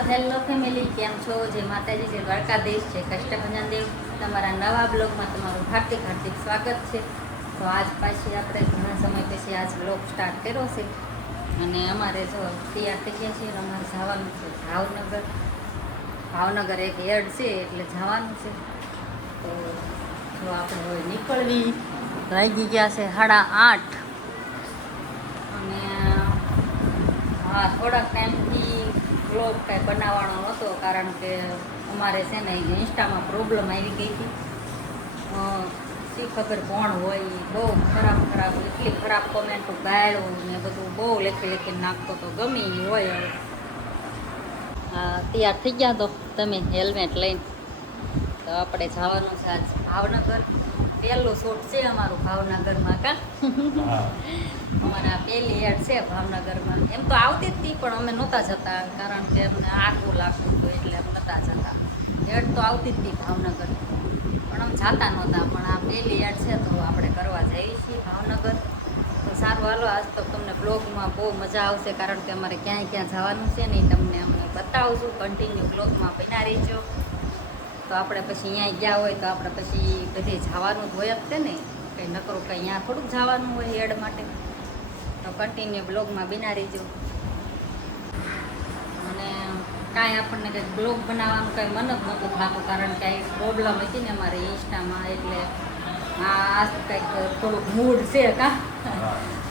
તો hello family, કેમ છો? જય માતાજી, જય દ્વારકાધીશ, જય કષ્ટભંજન દેવ. તમારા નવા બ્લોગમાં તમારું હાર્દિક હાર્દિક સ્વાગત છે. તો આજ પાછી આપણે ઘણા સમય પછી આજ બ્લોગ સ્ટાર્ટ કર્યો છે અને અમારે જો તૈયાર થઈ ગયા છીએ. અમારે જવાનું છે ભાવનગર એક એડ છે એટલે જવાનું છે. તો જો આપણે હવે નીકળવી વાગી ગયા છે 8:30 અને હા, થોડાક ટાઈમથી બ્લોગ કાંઈ બનાવવાનો નહોતો કારણ કે અમારે છે ને ઇન્સ્ટામાં પ્રોબ્લેમ આવી ગઈ હતી. શી ખબર કોણ હોય, બહુ ખરાબ એટલી ખરાબ કોમેન્ટો ગાળું ને બધું બહુ લખી નાખતો તો ગમે એ હોય. હવે હા, તૈયાર થઈ ગયા તો તમે હેલ્મેટ લઈને. તો આપણે જવાનું છે આજ ભાવનગર. પહેલું શૂટ છે અમારું ભાવનગરમાં. અમારા પહેલી એડ છે ભાવનગરમાં. એમ તો આવતી જ હતી પણ અમે નહોતા જતા કારણ કે અમને આગવું લાગતું હતું એટલે અમે નહોતા જતા. એડ તો આવતી જ હતી ભાવનગર પણ અમે જતા નહોતા. પણ આ પહેલી એડ છે તો આપણે કરવા જઈએ છીએ ભાવનગર. તો સારું, હાલો આજ તો તમને બ્લોગમાં બહુ મજા આવશે કારણ કે અમારે ક્યાં જવાનું છે ને તમને અમે બતાવશું. કન્ટિન્યુ બ્લોગમાં બન્યા રહીજો. તો આપણે પછી અહીંયા ગયા હોય તો આપણે પછી બધે જવાનું જ હોય જ છે ને, કંઈ નકરું કંઈ અહીંયા થોડુંક જવાનું હોય એડ માટે. તો કન્ટિન્યુ બ્લોગમાં બન્યા રહીજો. અને કાંઈ આપણને કંઈક બ્લોગ બનાવવાનું કાંઈ મન જ નહોતું થતું કારણ કે આ પ્રોબ્લેમ હતી ને અમારે ઇન્સ્ટામાં. એટલે આ કંઈક થોડુંક મૂડ છે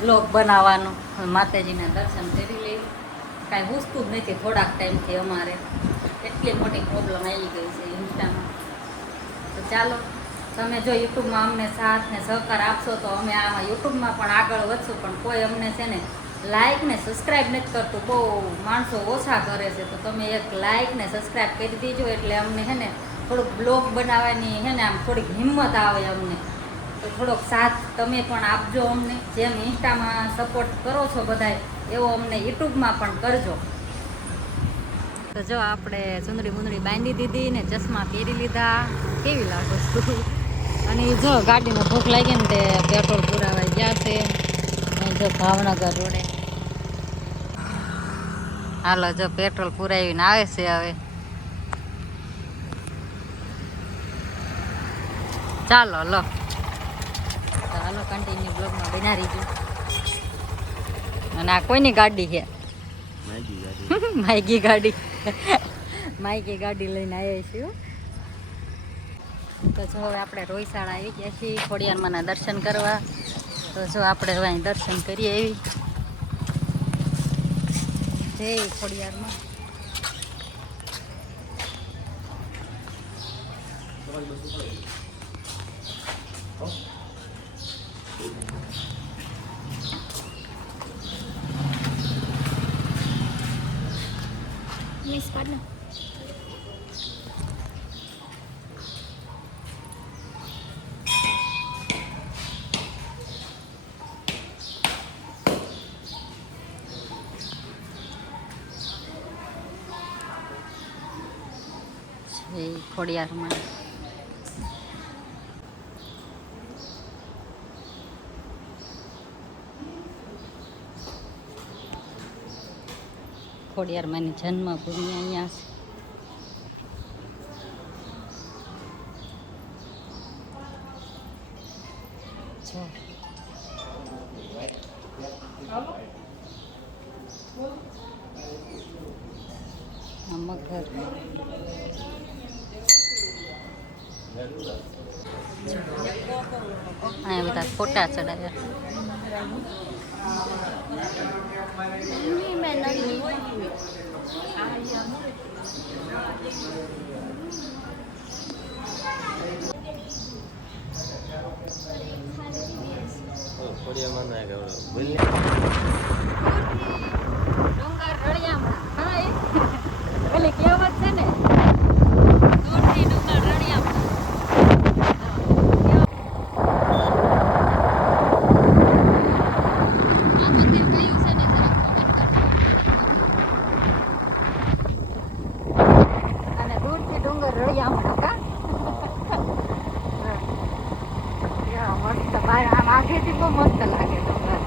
બ્લોગ બનાવવાનું. માતાજીના દર્શન કરી લઈ. કાંઈ પૂછતું જ નથી થોડાક ટાઈમથી અમારે. એટલી મોટી પ્રોબ્લેમ આવી ગઈ છે ઇન્સ્ટામાં. તો ચાલો, તમે જો યુટ્યુબમાં અમને સાથ ને સહકાર આપશો તો અમે આમાં યુટ્યુબમાં પણ આગળ વધશું. પણ કોઈ અમને છે ને લાઇક ને સબસ્ક્રાઈબ નથી કરતું, બહુ માણસો ઓછા કરે છે. તો તમે એક લાઇક ને સબસ્ક્રાઈબ કરી દીજો એટલે અમને છે ને થોડુંક બ્લોગ બનાવવાની છે ને આમ થોડીક હિંમત આવે અમને. તો થોડોક સાથ તમે પણ આપજો અમને. જેમ ઇન્સ્ટામાં સપોર્ટ કરો છો બધાય એવો અમને યુટ્યુબમાં પણ કરજો. તો જો આપણે ચુંદડી મુંદડી બાંધી દીધી ને ચશ્મા પહેરી લીધા. કેવી લાગો છું? અને જો ગાડીનો ભૂખ લાગી ને તે પેટ્રોલ પુરાવા ગયા છે. જો ભાવનગર રોડે હાલો, જો પેટ્રોલ પુરાવીને આવે છે હવે. ચાલો લો, ચાલો કન્ટિન્યુ બ્લોગમાં બના રહીજો. અને આ કોઈની ગાડી છે? માઈકી ગાડી. માઈકી ગાડી લઈને આવ્યા છીએ. તો જો હવે આપણે રોયસાળા આવી ગયા છીએ ખોડિયારમાંના દર્શન કરવા. તો જો આપણે હવે અહીં દર્શન કરીએ એવી. જય ખોડિયારમાં. મિસ પાડના ખોડિયારમાં. ખોડિયારમાંની જન્મભૂમિ અહીંયા છે. જો મગર. અહીંયા બધા ફોટા ચડાવ્યા. ડુંગર રળિયામણા. પેલી કહેવત છે ને, દૂરથી ડુંગર રળિયામણા. મસ્ત, આમ આગેથી બહુ મસ્ત લાગે ડુંગર.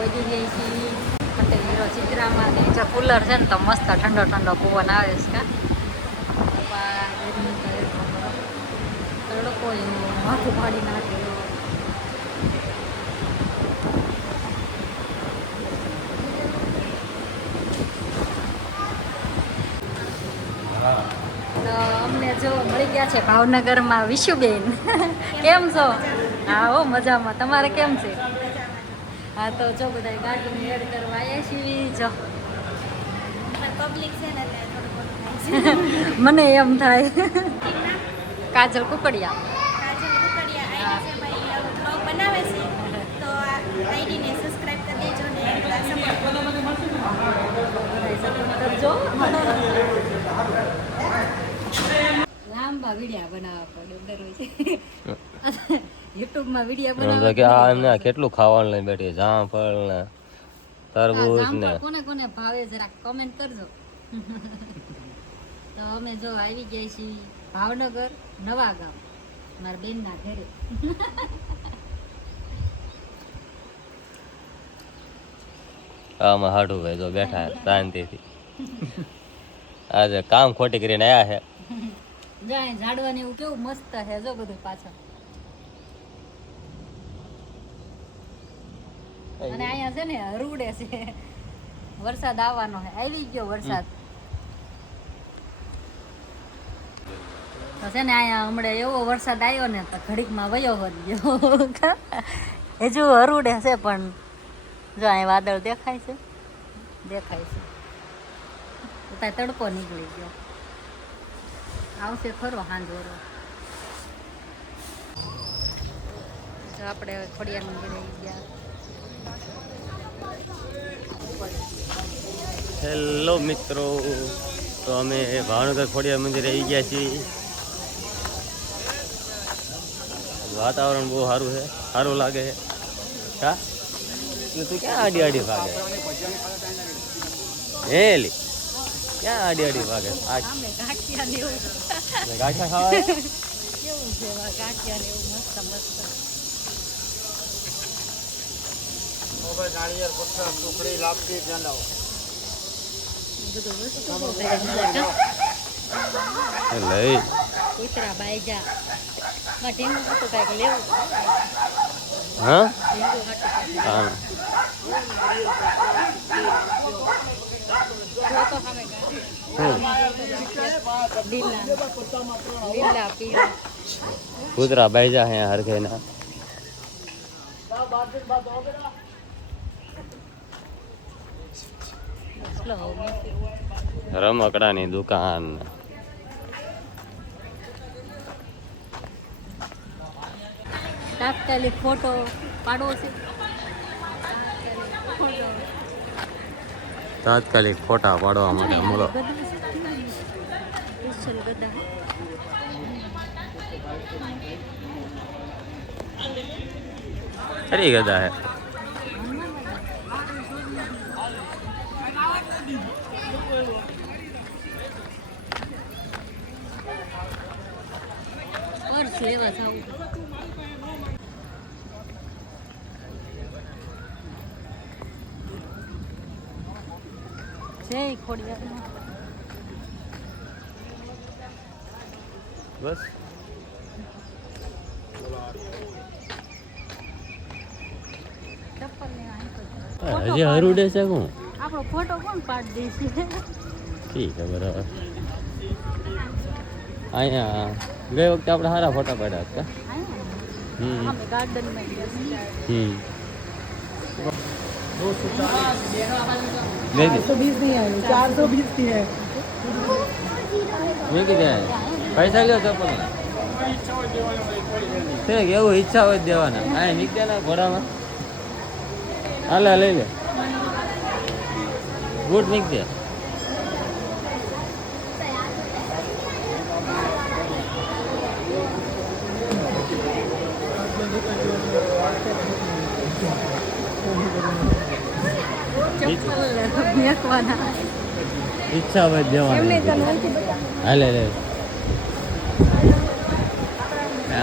પહોંચી ગઈ છીએ પટેલ હીરો ચિત્રામાં ને જો કુલર છે ને તો મસ્ત ઠંડો ઠંડો પવન આવે છે કા તડકો એવો માથું ફાડી નાખે તો અમને જો મળી ગયા છે ભાવનગરમાં વિશુબેન કેમ છો? હા હો મજામાં. તમારે કેમ છે? હા તો જો બધા ગાડીને એડ કરવા આવ્યા છીએ જો પબ્લિક છે ને મને એમ થાય કાજલ કુકડિયા કાજલ કુકડિયા આઈડી છે ભાઈ બ્લોગ બનાવે છે તો આ આઈડીને સબસ્ક્રાઇબ કરી દેજો ને સપોર્ટ કરજો. લાંબા વિડીયા બનાવવા પડે દરરોજ યુટ્યુબમાં વિડીયો બનાવવા કે આ એમને કેટલું ખાવાનું લઈને બેઠી જામફળ ને તરબૂચ ને કોને કોને ભાવે જરા કમેન્ટ કરજો. તો અમે જો આવી ગયા છીએ ભાવનગર નવા ગામ મારા બેનના ઘરે. આમાં હાડું ભાઈ જો બેઠા શાંતિથી આજે કામ ખોટી કરીને આયા છે. જાય ઝાડવાની એવું કેવું મસ્ત છે જો બધું પાછળ. અને અહીંયા છે ને હરુડે છે વરસાદ આવવાનો છે આવી ગયો વરસાદ તો છે ને અહીંયા હમણાં એવો વરસાદ આવ્યો ને તો ઘડીકમાં વયો હોત ગયો હજુ હરુડે છે પણ જો અહીંયા વાદળ દેખાય છે ત્યાં તડકો નીકળી ગયો આવશે ખરો હાંજોરો. તો આપણે ખોડિયાર મંદિરે ગયા. હેલો મિત્રો, તો અમે ભાવનગર ખોડિયાર મંદિરે આવી ગયા છીએ. વાતાવરણ બહુ સારું છે, સારું લાગે છે. હા તું ક્યાં આડી આડી ભાગે હેલી ક્યાં આડી આડી ભાગે? ગાંઠિયા ને એવું ગાંઠિયા ખાવા કેવું છે ગાંઠિયા ને એવું મસ્ત મસ્ત લઈ કૂતરા બાઈજા ઢીંગું હતું કાંઈક લેવું હા ઢીંગું હતું હા લીલા પીળા કૂતરા બાઈજા હે હરખે ના. રમકડાની દુકાન તાત્કાલિક ફોટો પાડવો છે. તાત્કાલિક ફોટા પાડવા માટે મળો. ખરી ગદા હે પર્સ લેવા જાવું જય ખોડિયાર. બસ હજી હરુડે છે કોણ? આપણો ફોટો કોણ પાડી દે છે? ઠીક છે બરાબર. અહીંયા ગઈ વખતે આપણે સારા ફોટા પાડ્યા હતા. અમે ગાર્ડનમાં ગયા. હમ 420 नहीं आए 420 की है મેં કીધું પૈસા લ્યો તો પણ એવું ઈચ્છા હોય દેવાના. હા નીકળે ને ઘોડામાં હાલે લઈ લે બૂટ નીકળે. ઈચ્છા હોય દેવાના હાલે લે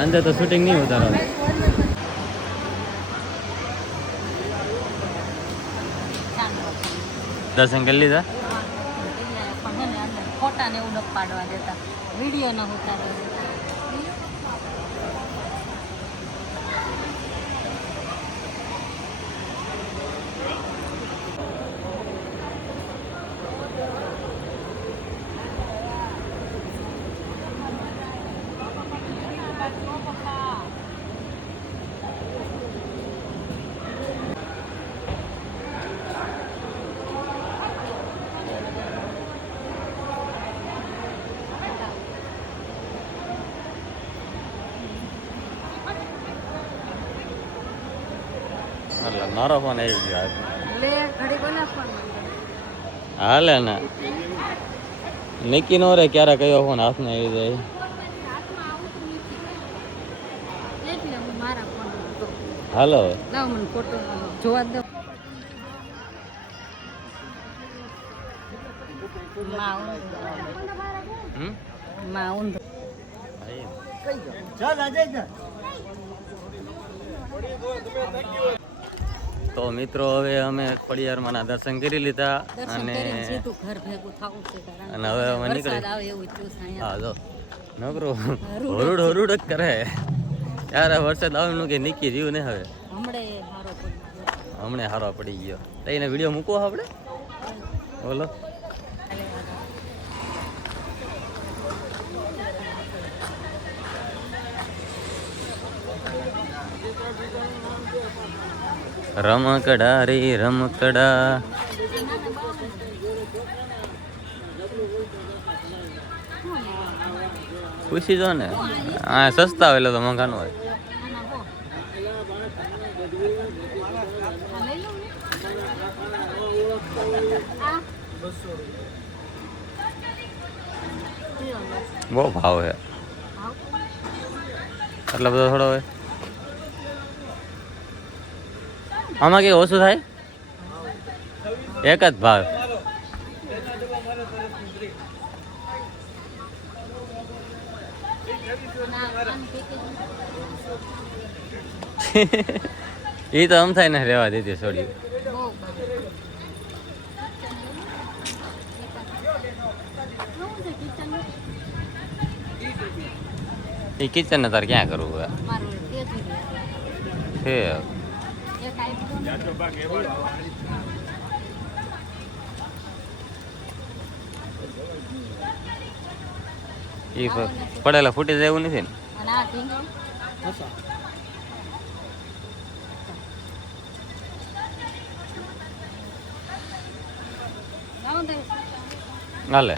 અંદર તો શૂટિંગ નહીં ઉતારવાનું. દર્શન કરી લીધા? પણ હે ને અંદર ફોટા ને એવું ન પાડવા દેતા, વિડીયો ન ઉતારવા દેતા. એટલે મારો ફોન આવી ગયો લે ઘડી બનાવ પણ હાલે ને નક્કી નો રે ક્યારે કયો ફોન હાથમાં આવી જાય. એટલે હું મારા ફોન હાલો લાવ મને ફોટો જોવા દો. હમ માં ઊંધો તો મિત્રો હવે અમે ખોડિયારમાંના દર્શન કરી લીધા દર્શન અને કરીને સીધું ઘર ભેગું થવું છે કારણ અને હવે અમે વરસાદ નીકળી. આવે એવું થયું છે અહીંયા. હા જો નકરો હરુડ જ કરે યાર. વરસાદ આવવાનું કે નીકી રહ્યું ને હવે હમણે હારો પડી ગયો. હમણે હારો પડી ગયો. તો એને વિડીયો મૂકવો આપણે બોલો. રમકડા રે રમકડા. પૂછી જો ને હા સસ્તા હોય એટલે તો મોંઘા ન હોય. આના બહુ. આ લઈ લઉં ને? આ? કયો લે? બહુ ભાવ છે ભાવ? એટલો બધો થોડો હોય. આમાં કઈ ઓછું થાય? એક જ ભાવ. આનું પેકેજ એ તો આમ થાય ને રેવા દીધી છોડ્યું. બહુ ભાવ. કેવું છે કિચનનું? એ કિચન ને તારે ક્યાં કરવું હોય મારું તેજ છે. એક આઈફોન એ પડેલા ફૂટી જાય એવું નથી ને. અને આ ઢીંગલી લાવો ને હાલે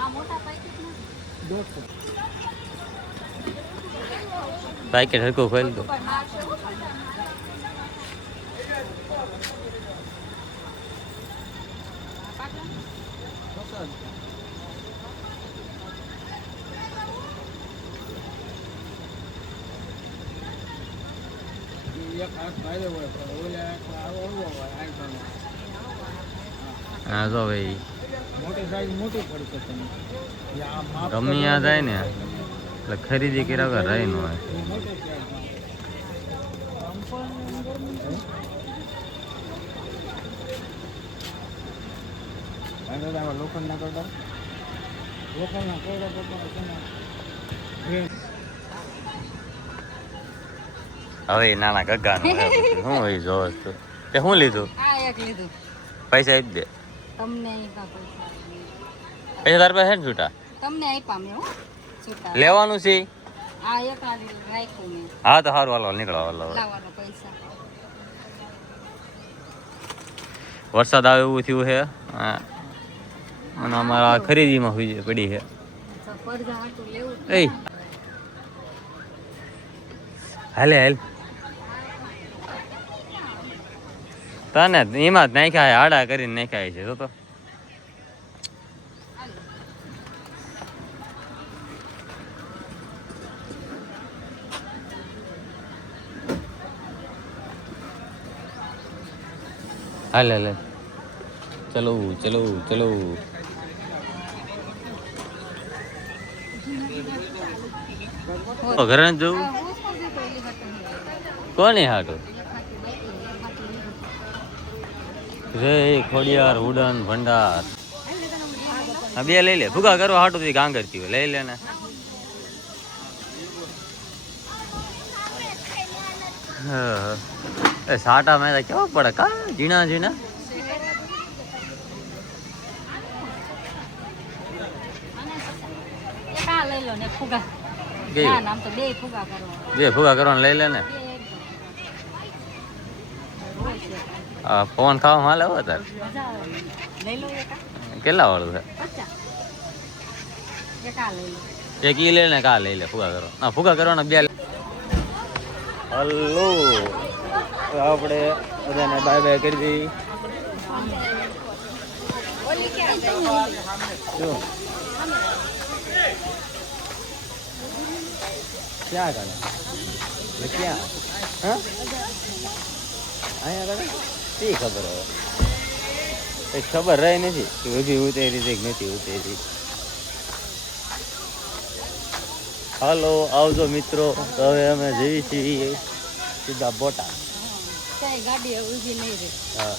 આ મોટા પેકેટમાં પેકેટ હરખું ખોલી દો. ઉપર નાખશો. હા જો ભાઈ ગમે ત્યાં જાય ને એટલે ખરીદી કર્યા વગર રહી ન હોય. હવે નાના ગગ્ગાનું હે બધું. શું હોય જોવો તો તે શું લીધું? આ એક લીધું. પૈસા આપી દે. તમને આપ્યા પૈસા. પૈસા તાર પાસે છે ને છૂટા? તમને આપ્યા મેં હો છૂટા. લેવાનું છે? આ એક આ રાખ્યું મેં હા તો સારું હાલો નીકળો હાલો. લાવવાનો પૈસા. વરસાદ આવે એવું થયું છે હા. અને અમારા ખરીદીમાં પડી છે. પડદા હાટું લેવું જ એ ને. હાલે હાલ તને એમાં જ નાખ્યા આડા કરીને નાખ્યા છે તો હાલે હાલે ચલો ચલો ચલો. ઘરે જ જવું આ હું શું દીધું એલી હાટું. કોની હાટું? એક હાટું બાકી, એક હાટું લીધું. રે ખોડિયાર વુડન ભંડાર હા બે લઈ લે ભૂગા કરવા હાટું થી ગાંગર થયું લઈ લે ને એ સાટા મેં કેવા પડે કા ઝીણા ઝીણા એક આ લઈ લો ને ફુગા કેવું? ના નામ તો બે ફુગા કરવા બે ભૂગા કરવાનું લઈ લે ને આ પવન ખાવા માં લેવો તાર મજા આવે લઈ લો એક કેટલા વાળું છે 50 એક આ લઈ લો એક ઈ લે ને કા લઈ લે ફુગા કરો ના ફુગા કરવાના બે હલો તો આપણે બધાને બાય બાય કરી દઈ શું ક્યાં ગાડા ક્યાં હા અહીંયા ગાડા શી ખબર હવે કઈ ખબર રહી નથી કે ઊભી ઉતરી છે કે નથી ઉતરી હાલો આવજો મિત્રો તો હવે અમે જઈએ છીએ સીધા બોટા કઈ ગાડી ઊભી નહીં રહે હા